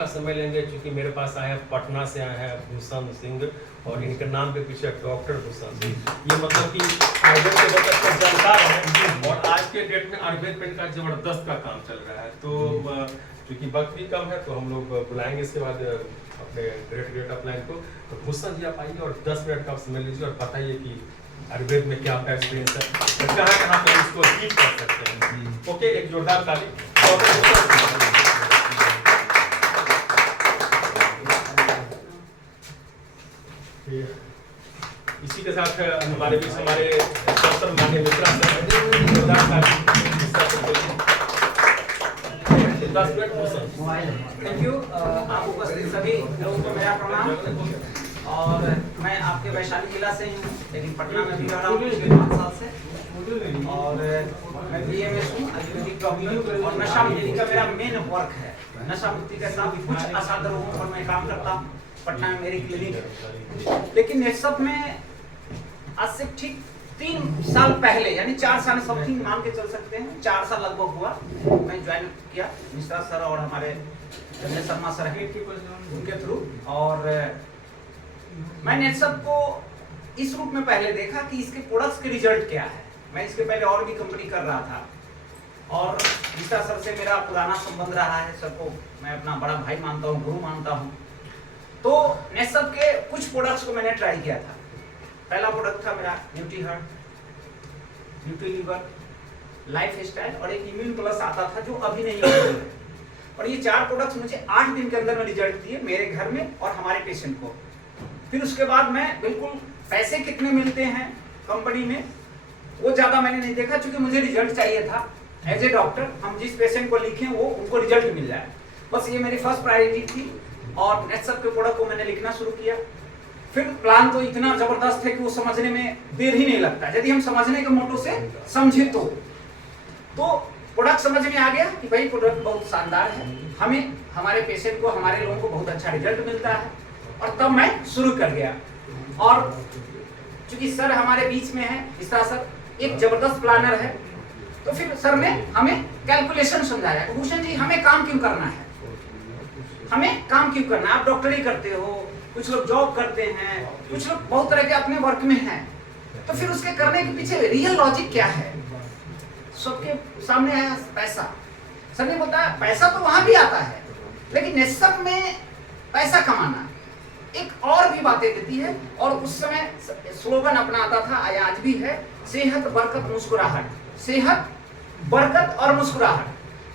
समय लेंगे क्योंकि मेरे पास आए हैं पटना से आए हैं भूषण सिंह और इनके नाम के पीछे डॉक्टर भूषण सिंह। ये मतलब कि आयुर्वेद के बहुत अच्छा जानकार है और आज के डेट में आयुर्वेद पे इनका जबरदस्त का काम चल रहा है। तो क्योंकि वक्त भी कम है तो हम लोग बुलाएंगे इसके बाद अपने ग्रेट अपलाइन को। तो भूषण जी आप आइए और 10 मिनट का समय लीजिए और बताइए कि आयुर्वेद में क्या आपका एक्सपीरियंस है और कहाँ पे इसको ठीक कर सकते हैं। ओके, एक जोरदार ताली। इसी के साथ हमारे बीच हमारे डॉक्टर मान्य मिश्रा सर। Thank you. आप उपस्थित सभी लोगों को मेरा प्रणाम। और मैं आपके वैशाली जिला से ही हूँ, लेकिन पटना में भी रह रहा हूँ पिछले 5 साल से। और मैं BMS हूँ, आयुर्वेदिक डॉक्टर, और नशा मुक्ति का मेरा मेन वर्क है। नशा मुक्ति के साथ कुछ असाध्य रोगों पर मैं काम करता हूँ। पटना में मेरी क्लिनिक है। लेकिन ये सब में आज से ठीक 3 साल पहले, यानी 4 साल समथिंग मान के चल सकते हैं, 4 साल लगभग हुआ, मैं ज्वाइन किया मिश्रा सर और हमारे संजय शर्मा सर हैं उनके थ्रू। और मैंने सबको इस रूप में पहले देखा कि इसके प्रोडक्ट्स के रिजल्ट क्या है। मैं इसके पहले और भी कंपनी कर रहा था और मिश्रा सर से मेरा पुराना संबंध रहा है। सर को मैं अपना बड़ा भाई मानता हूँ, गुरु मानता हूँ। तो नेसब के कुछ प्रोडक्ट्स को मैंने ट्राई किया था। पहला प्रोडक्ट था मेरा nutri heart, nutri liver, lifestyle और एक इम्यून प्लस आता था जो अभी नहीं है। और ये 4 प्रोडक्ट्स मुझे 8 दिन के अंदर में रिजल्ट दिए मेरे घर में और हमारे पेशेंट को। फिर उसके बाद मैं बिल्कुल पैसे कितने मिलते हैं कंपनी में वो ज्यादा मैंने नहीं देखा, क्योंकि मुझे रिजल्ट चाहिए था। एज ए डॉक्टर हम जिस पेशेंट को लिखें वो उनको रिजल्ट मिल जाए, बस ये मेरी फर्स्ट प्रायोरिटी थी। और नेटसब के प्रोडक्ट को मैंने लिखना शुरू किया। फिर प्लान तो इतना जबरदस्त है कि वो समझने में देर ही नहीं लगता, यदि हम समझने के मोटो से समझे तो प्रोडक्ट समझ में आ गया कि भाई प्रोडक्ट बहुत शानदार है, हमें हमारे पेशेंट को, हमारे लोगों को बहुत अच्छा रिजल्ट मिलता है। और तब मैं शुरू कर गया। और चूंकि सर हमारे बीच में है, मिश्रा सर एक जबरदस्त प्लानर है, तो फिर सर ने हमें कैलकुलेशन समझाया। भूषण जी हमें काम क्यों करना है, हमें काम क्यों करना है? आप डॉक्टरी करते हो, कुछ लोग जॉब करते हैं, कुछ लोग बहुत तरह के अपने वर्क में हैं, तो फिर उसके करने के पीछे रियल लॉजिक क्या है? सबके सामने आया पैसा। सर ने बताया पैसा तो वहां भी आता है, लेकिन नेसब में पैसा कमाना एक और भी बातें देती है। और उस समय स्लोगन अपना आता था, आज भी है, सेहत बरकत मुस्कुराहट, सेहत बरकत और मुस्कुराहट।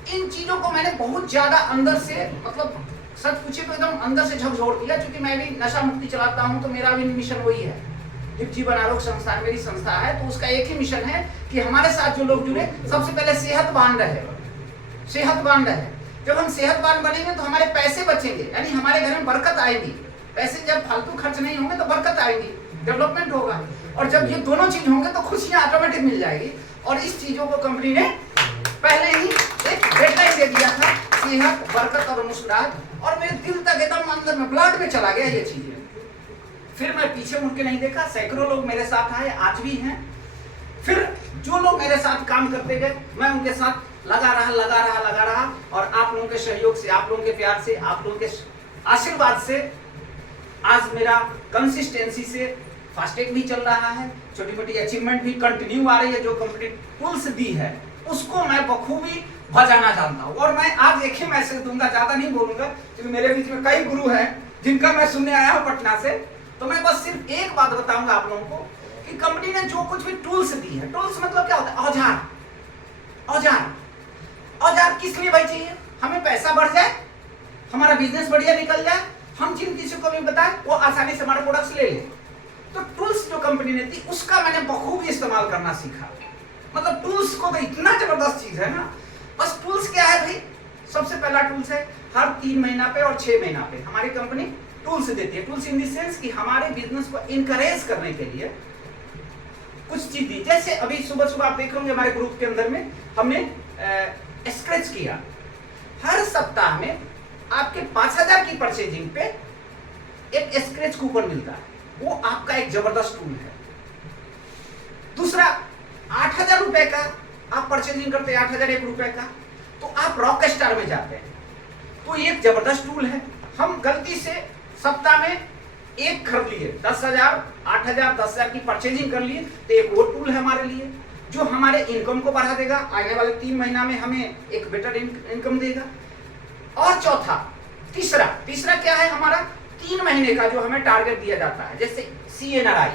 इन चीजों को मैंने बहुत ज्यादा अंदर से, मतलब सच पूछे तो एकदम अंदर से झकझोर दिया। क्योंकि मैं भी नशा मुक्ति चलाता हूं तो मेरा भी मिशन वही है। दीप जीवन आरोग्य संस्थान मेरी संस्था है, तो उसका एक ही मिशन है कि हमारे साथ जो लोग जुड़े सबसे पहले सेहतवान रहे, सेहतवान रहे। जब हम सेहतवान बनेंगे तो हमारे पैसे बचेंगे, यानी हमारे घर में बरकत आएगी। पैसे जब फालतू खर्च नहीं होंगे तो बरकत आएगी, डेवलपमेंट होगा। और जब ये दोनों चीज होंगे तो खुशियां ऑटोमेटिक मिल जाएगी। और इस चीजों को कंपनी ने पहले ही एक डेडलाइन दे दिया था, सेहत बरकत और मुस्कुराहट। और मेरे दिल तक एकदम अंदर में ब्लड में चला गया ये चीजें। फिर मैं पीछे मुड़ के नहीं देखा। सैकड़ों लोग मेरे साथ आए, आज भी हैं। फिर जो लोग मेरे साथ काम करते गए मैं उनके साथ लगा रहा। और आप लोगों के सहयोग से, आप लोगों के प्यार से, आप लोगों के आशीर्वाद से आज मेरा कंसिस्टेंसी से फास्टैग भी चल रहा है। छोटी मोटी अचीवमेंट भी कंटिन्यू आ रही है। जो कंपनी टूल्स दी है उसको मैं बखूबी बजाना जानता हूँ। और मैं आज एक ही मैसेज दूंगा, ज्यादा नहीं बोलूंगा, क्योंकि मेरे बीच में कई गुरु हैं जिनका मैं सुनने आया हूँ पटना से। तो मैं बस सिर्फ एक बात बताऊंगा आप लोगों को कि कंपनी ने जो कुछ भी टूल्स दी है, टूल्स मतलब क्या होता है? औजार किस लिए भाई चाहिए? हमें पैसा बढ़ जाए, हमारा बिजनेस बढ़िया निकल जाए, हम जिन किसी को भी बताएं वो आसानी से हमारे प्रोडक्ट्स ले ले। तो टूल्स जो कंपनी ने दी उसका मैंने बखूबी इस्तेमाल करना सीखा। मतलब टूल्स को तो इतना जबरदस्त चीज है ना। बस टूल्स क्या है भाई? सबसे पहला टूल्स है हर 3 महीना पे और 6 महीना पे हमारी कंपनी टूल्स देती है। टूल्स इन द सेंस कि हमारे बिजनेस को इनकरेज करने के लिए कुछ चीज दी। जैसे अभी सुबह आप देख होंगे हमारे ग्रुप के अंदर में हमने स्क्रैच किया। हर सप्ताह में आपके 5000 की परचेजिंग पे एक स्क्रैच कूपन मिलता है, वो आपका एक जबरदस्त टूल है। दूसरा 8000 रुपए का आप परचेजिंग करते हैं, 8001 रुपए का, तो आप रॉक स्टार में जाते हैं। तो ये एक जबरदस्त टूल है। हम गलती से सप्ताह में एक खरीद लिए, 10,000, 8,000, 10,000 की परचेजिंग कर लिए, तो एक वो टूल है हमारे लिए जो हमारे इनकम को बढ़ा देगा। आने वाले 3 महीना में हमें एक बेटर इनकम देगा। और तीसरा क्या है हमारा, 3 महीने का जो हमें टारगेट दिया जाता है, जैसे CNRI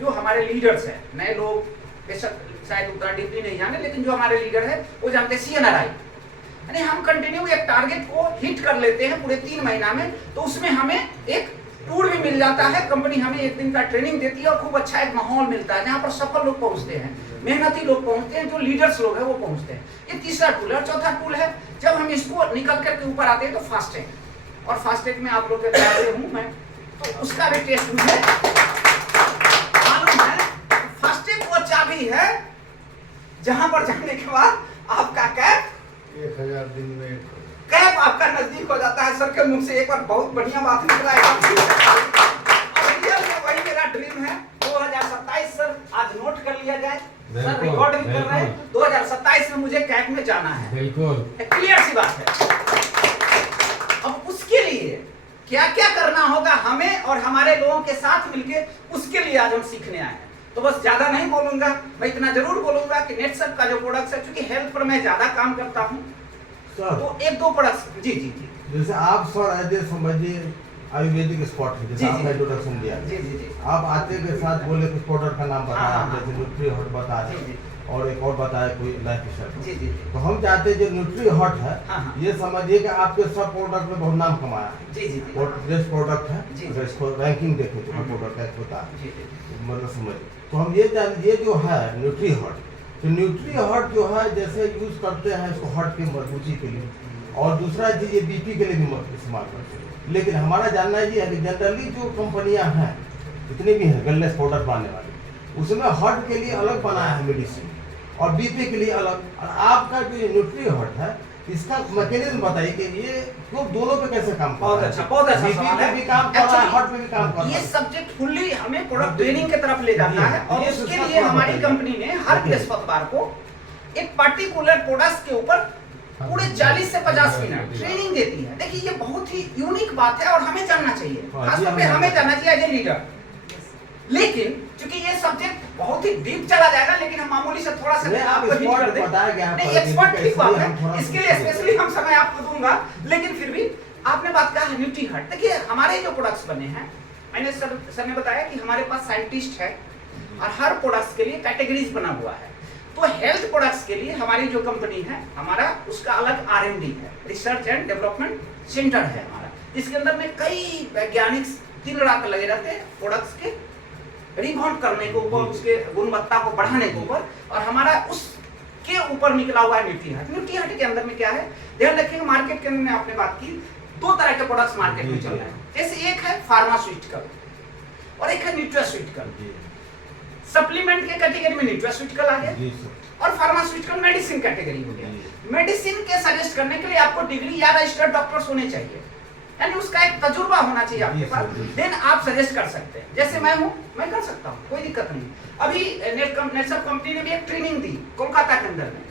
जो हमारे लीडर्स हैं, नए लोग बेशक शायद उतना डीपली नहीं जाने, लेकिन जो हमारे लीडर है वो जानते हैं CNRI, यानी हम कंटिन्यू एक टारगेट को हिट कर लेते हैं पूरे 3 महीना में, तो उसमें हमें एक टूर भी मिल जाता है। कंपनी हमें 1 दिन का ट्रेनिंग देती है और खूब अच्छा एक माहौल मिलता है जहाँ पर सफल लोग पहुँचते हैं, मेहनती लोग पहुँचते हैं, जो लीडर्स लोग हैं वो पहुँचते हैं। ये तीसरा टूल है। और चौथा टूल है, जब हम इसको निकल करके ऊपर आते हैं तो फास्टैग, और फास्टैग में आप लोग के प्यार से हूँ मैं, तो उसका भी टेस्ट मुझे मालूम है। फास्टैग वो चाबी है जहां पर जाने के बाद आपका कैब 1000 दिन में कैब आपका नजदीक हो जाता है। सर के मुंह से एक बार बहुत बढ़िया बात निकला है। और रियल में वही मेरा ड्रीम है। 2027 सर आज नोट कर लिया जाए, सर रिकॉर्ड भी कर रहे हैं, 2027 में मुझे कैब में जाना है, बिल्कुल क्लियर सी बात है। अब उसके लिए क्या क्या करना होगा हमें और हमारे लोगों के साथ मिलके, उसके लिए आज हम सीखने आए हैं। तो बस ज्यादा नहीं बोलूंगा, मैं इतना जरूर बोलूंगा कि नेटसप का जो प्रोडक्ट है, क्योंकि हेल्थ पर मैं ज्यादा काम करता हूँ, तो 1-2 प्रोडक्ट। जी जैसे आप सर एज समझिए आयुर्वेदिक स्पॉट है, जैसे आपने इंट्रोडक्शन दिया, जी आप आते के साथ बोले कुछ प्रोडक्ट का नाम बताया, हाँ, जैसे न्यूट्री हॉट बताया और एक और बताया कोई लाइफ स्टाइल। जी तो हम चाहते हैं जो न्यूट्री हॉट है, हाँ। ये समझिए कि आपके सब प्रोडक्ट में बहुत नाम कमाया है, जी और बेस्ट प्रोडक्ट है, जी। अगर इसको रैंकिंग देखें तो हर प्रोडक्ट का एक होता है, जी मतलब समझिए। तो हम ये जो है न्यूट्री हॉट, तो न्यूट्री हॉट जो है जैसे यूज करते हैं इसको हार्ट की मजबूती के लिए, और दूसरा चीज ये BP के लिए भी इस्तेमाल करते हैं। लेकिन हमारा जानना ये है कि जनरली जो कंपनियां हैं, जितनी भी हैं वेलनेस प्रोडक्ट बनाने वाली, उसमें हार्ट के लिए अलग बनाया है मेडिसिन और BP के लिए अलग, और आपका जो न्यूट्री हॉट है इसका मैकेनिज्म बताइए कि ये दोनों पे कैसे काम कर रहा है। बहुत अच्छा BP सवाल पे है। भी काम कर रहा है, Actually, हार्ट पे भी काम कर रहा ये है। सब्जेक्ट फुल्ली हमें प्रोडक्ट ट्रेनिंग की तरफ ले जाता है, और ये उसके उसका लिए थोड़ा हमारी बताइए। कंपनी ने हर बृहस्पतिवार को एक पर्टिकुलर प्रोडक्ट के ऊपर पूरे 40 से 50 मिनट ट्रेनिंग देती है। देखिए ये बहुत ही यूनिक बात है और हमें जानना चाहिए, खासतौर पे हमें जानना चाहिए एज ए लीडर। लेकिन क्योंकि ये सब्जेक्ट बहुत ही डीप चला जाएगा, लेकिन हम मामूली से थोड़ा सा आपको हिंट कर दें। नहीं, एक्सपर्ट ठीक बात है, इसके लिए स्पेशली हम समय आपको दूंगा, लेकिन फिर भी आपने बात कहा न्यूट्री हॉट। देखिए हमारे जो प्रोडक्ट्स बने हैं, मैंने सर ने बताया कि हमारे पास साइंटिस्ट है और हर प्रोडक्ट्स के लिए कैटेगरीज बना हुआ है। तो हेल्थ प्रोडक्ट्स के लिए हमारी जो कंपनी है, हमारा उसका अलग R&D है, रिसर्च एंड डेवलपमेंट सेंटर है हमारा, जिसके अंदर में कई वैज्ञानिक दिन रात लगे रहते हैं प्रोडक्ट्स के रिवॉल्व करने के ऊपर, उसके गुणवत्ता को बढ़ाने के ऊपर, और हमारा उसके ऊपर निकला हुआ है न्यूट्री हॉट। न्यूट्री हॉट के अंदर में क्या है, ध्यान रखिएगा, मार्केट के अंदर में आपने बात की, 2 तरह के प्रोडक्ट्स मार्केट में चल रहे हैं। जैसे एक है फार्मास्यूटिकल और एक है न्यूट्रास्यूटिकल। सप्लीमेंट के कैटेगरी में न्यूट्रास्यूटिकल आ गया और फार्मास्यूटिकल मेडिसिन कैटेगरी हो गया। मेडिसिन के सजेस्ट करने के लिए आपको डिग्री या रजिस्टर्ड डॉक्टर्स होने चाहिए, यानी उसका एक तजुर्बा होना चाहिए आपके पास, देन आप सजेस्ट कर सकते हैं। जैसे मैं हूं, मैं कर सकता हूं, कोई दिक्कत नहीं। अभी नेटसप कंपनी ने भी एक ट्रेनिंग दी कोलकाता के अंदर में,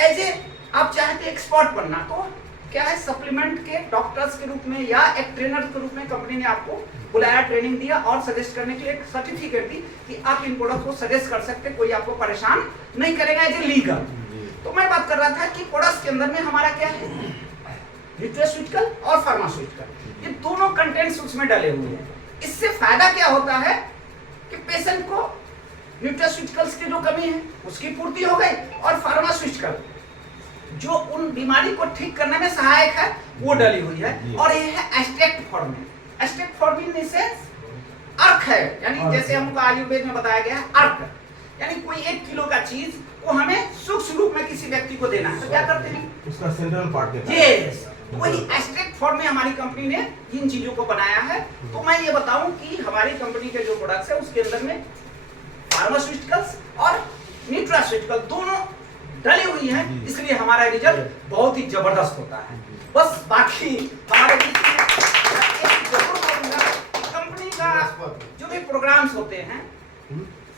एज ए आप चाहते एक्सपर्ट बनना, तो क्या है सप्लीमेंट के डॉक्टर्स के रूप में या एक ट्रेनर के रूप में कंपनी ने आपको बुलाया, ट्रेनिंग दिया और सजेस्ट करने के लिए एक सर्टिफिकेट दी कि आप इन प्रोडक्ट को सजेस्ट कर सकते, कोई आपको परेशान नहीं करेगा एज ए लीगल। तो मैं बात कर रहा था कि प्रोडक्ट्स के अंदर में हमारा क्या है, न्यूट्रास्यूटिकल और फार्मास्यूटिकल, ये दोनों कंटेंट्स उसमें डले हुए हैं। इससे फायदा क्या होता है कि पेशेंट को न्यूट्रास्यूटिकल्स की जो कमी है उसकी पूर्ति हो गई, और फार्मास्यूटिकल जो उन बीमारी को ठीक करने में सहायक है वो डली हुई है। और ये है एस्ट्रैक्ट फॉर्म में, एस्ट्रैक्ट फॉर्म इन सेंस अर्क है, यानी जैसे हमको आयुर्वेद में बताया गया है अर्क, यानी कोई 1 किलो का चीज को हमें सूक्ष्म रूप में किसी व्यक्ति को देना है, तो क्या करते हैं उसका सेंट्रल पार्ट देता है। यस, वही एस्ट्रैक्ट फॉर्म में हमारी कंपनी ने इन चीजों को बनाया है। तो मैं ये बताऊं कि हमारी कंपनी के जो प्रोडक्ट्स है उसके अंदर में फार्मास्यूटिकल्स और न्यूट्रास्यूटिकल दोनों डली हुई है, इसलिए हमारा रिजल्ट बहुत ही जबरदस्त होता है। बस बाकी हमारे कंपनी का जो भी प्रोग्राम्स होते हैं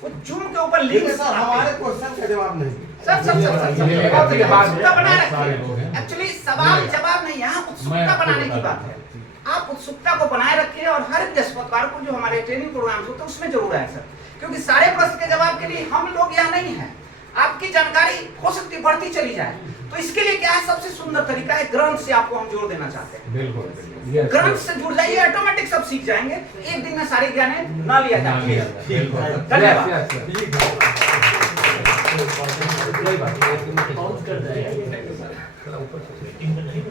वो जूम के ऊपर लिंक सर हमारे क्वेश्चन का जवाब नहीं। सब बहुत उत्सुकता बना रखिए। एक्चुअली सवाल जवाब नहीं, यहाँ उत्सुकता बनाने की बात है। आप उत्सुकता को बनाए रखिए और हर बृहस्पतिवार को जो हमारे ट्रेनिंग प्रोग्राम होते हैं उसमें जरूर आए सर, क्योंकि सारे प्रश्न के जवाब के लिए हम लोग यहाँ नहीं है। आपकी जानकारी हो सकती बढ़ती चली जाए, तो इसके लिए क्या है, सबसे सुंदर तरीका है ग्रंथ से आपको हम जोड़ देना चाहते हैं। बिल्कुल ग्रंथ से जुड़ जाइए, ऑटोमेटिक सब सीख जाएंगे। एक दिन में सारे ज्ञान ना लिया जाए। धन्यवाद। कोई बात नहीं।